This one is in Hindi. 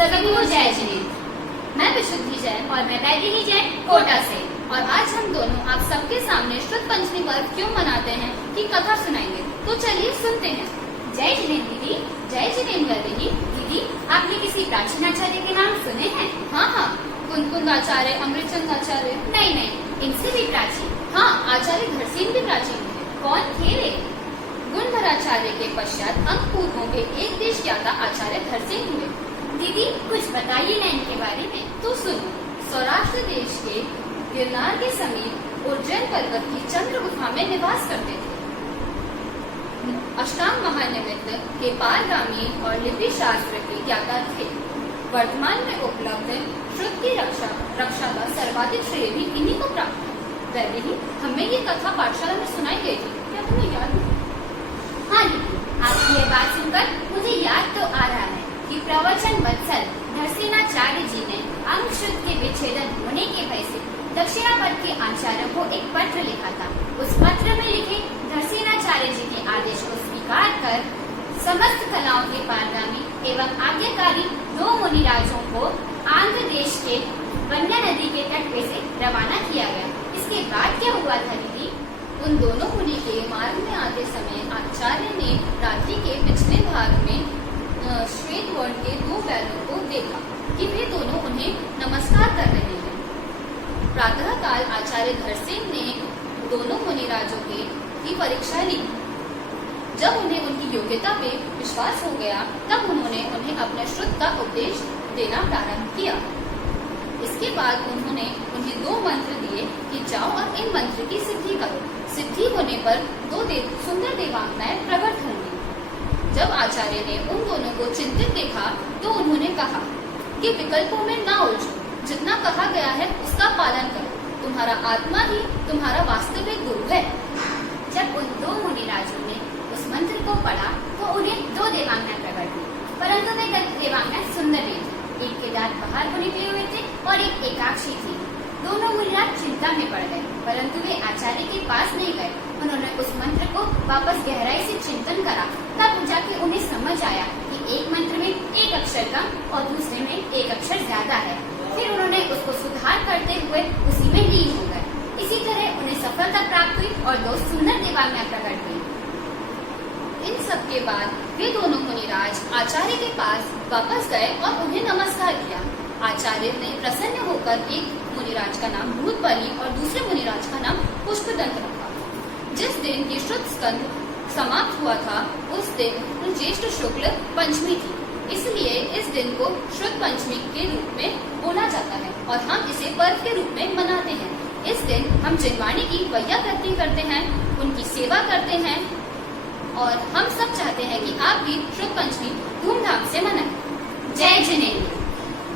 सभी को जय जिनेंद्र। मैं विशुद्धि जैन और मैं वैदेही जैन कोटा से। और आज हम दोनों आप सबके सामने शुद्ध पंचमी पर्व क्यों मनाते हैं की कथा सुनाएंगे। तो चलिए सुनते हैं। जय जिनेंद्र दीदी, जय जिनेंद्र वैदेही दीदी। आपने किसी प्राचीन आचार्य के नाम सुने हैं? हाँ, कुंद आचार्य, अमृतचंद आचार्य। नहीं, इनसे भी प्राचीन। हाँ, आचार्य धरसेन भी प्राचीन थे। कौन थे वे? गुणधराचार्य के पश्चात अंकपूर्वों के एक देश ज्ञाता आचार्य धरसेन हुए। दीदी कुछ बताइए ना इनके बारे में। तो सुनो, सौराष्ट्र देश के गिरनार के समीप उज्जैन पर्वत की चंद्र गुफा में निवास करते थे। अष्टांग महानिमित्त के पारगामी और लिपि शास्त्र के ज्ञाता थे। वर्तमान में उपलब्ध श्रुत की रक्षा का सर्वाधिक श्रेय भी इन्हीं को प्राप्त है। वैदेही, हमें ये कथा पाठशाला में सुनाई गई थी, क्या तुम्हें याद है? हाँ दीदी, आपकी ये बात सुनकर मुझे याद तो आ रहा है कि प्रवचन वत्सल धरसेनाचार्य जी ने अंग शुद्ध के विच्छेदन होने के भय से दक्षिणापथ के आचार्य को एक पत्र लिखा था। उस पत्र में लिखे धरसेनाचार्य जी के आदेश को स्वीकार कर समस्त कलाओं के पारगामी एवं आज्ञाकारी 2 मुनिराजों को आंध्र देश के वन्या नदी के तट पे से रवाना किया गया। इसके बाद क्या हुआ था दीदी? उन दोनों मुनि के मार्ग में आते समय आचार्य ने रात्रि के पिछले भाग में श्वेत वर्ण के 2 बैलों को देखा कि वे दोनों उन्हें नमस्कार कर रहे हैं। प्रातः काल आचार्य धरसेन ने दोनों मुनिराजों की परीक्षा ली। जब उन्हें उनकी योग्यता पे विश्वास हो गया, तब उन्होंने उन्हें अपने श्रुत का उपदेश देना प्रारंभ किया। इसके बाद उन्होंने उन्हें 2 मंत्र दिए कि जाओ और इन मंत्र की सिद्धि करो। सिद्धि होने पर 2 सुंदर देवांगनाएं प्रकट होंगी। जब आचार्य ने उन दोनों को चिंतित देखा तो उन्होंने कहा कि विकल्पों में ना उलझो, जितना कहा गया है उसका पालन करो। तुम्हारा आत्मा ही तुम्हारा वास्तविक गुरु है। जब उन 2 मुनिराजों ने उस मंत्र को पढ़ा तो उन्हें 2 देवांगनाएं प्रकट हुई, परंतु वे देवांगनाएं सुंदर नहीं थी। एक के दांत बाहर को निकले हुए थे और एक एकाक्षी थी। दोनों मुनिराज चिंता में पड़ गए, परंतु वे आचार्य के पास नहीं गए। उन्होंने उस मंत्र को वापस गहराई से चिंतन करा, तब जाके उन्हें समझ आया कि एक मंत्र में एक अक्षर कम और दूसरे में एक अक्षर ज्यादा है। फिर उन्होंने उसको सुधार करते हुए उसी में लीन हो गए। इसी तरह उन्हें सफलता प्राप्त हुई और 2 सुंदर देवांगनाएं प्रकट हुई। इन सब के बाद वे दोनों मुनिराज आचार्य के पास वापस गए और उन्हें नमस्कार किया। आचार्य ने प्रसन्न होकर एक मुनिराज का नाम भूतबली और दूसरे मुनिराज का नाम पुष्पदंत रखा। जिस दिन ये श्रुत स्कंद समाप्त हुआ था उस दिन ज्येष्ठ शुक्ल पंचमी थी, इसलिए इस दिन को श्रुत पंचमी के रूप में बोला जाता है और हम इसे पर्व के रूप में मनाते हैं। इस दिन हम जिनवाणी की वैयाकृति करते हैं, उनकी सेवा करते हैं और हम सब चाहते हैं कि आप भी श्रुत पंचमी धूमधाम से मनाएं। जय जिनेंद्र।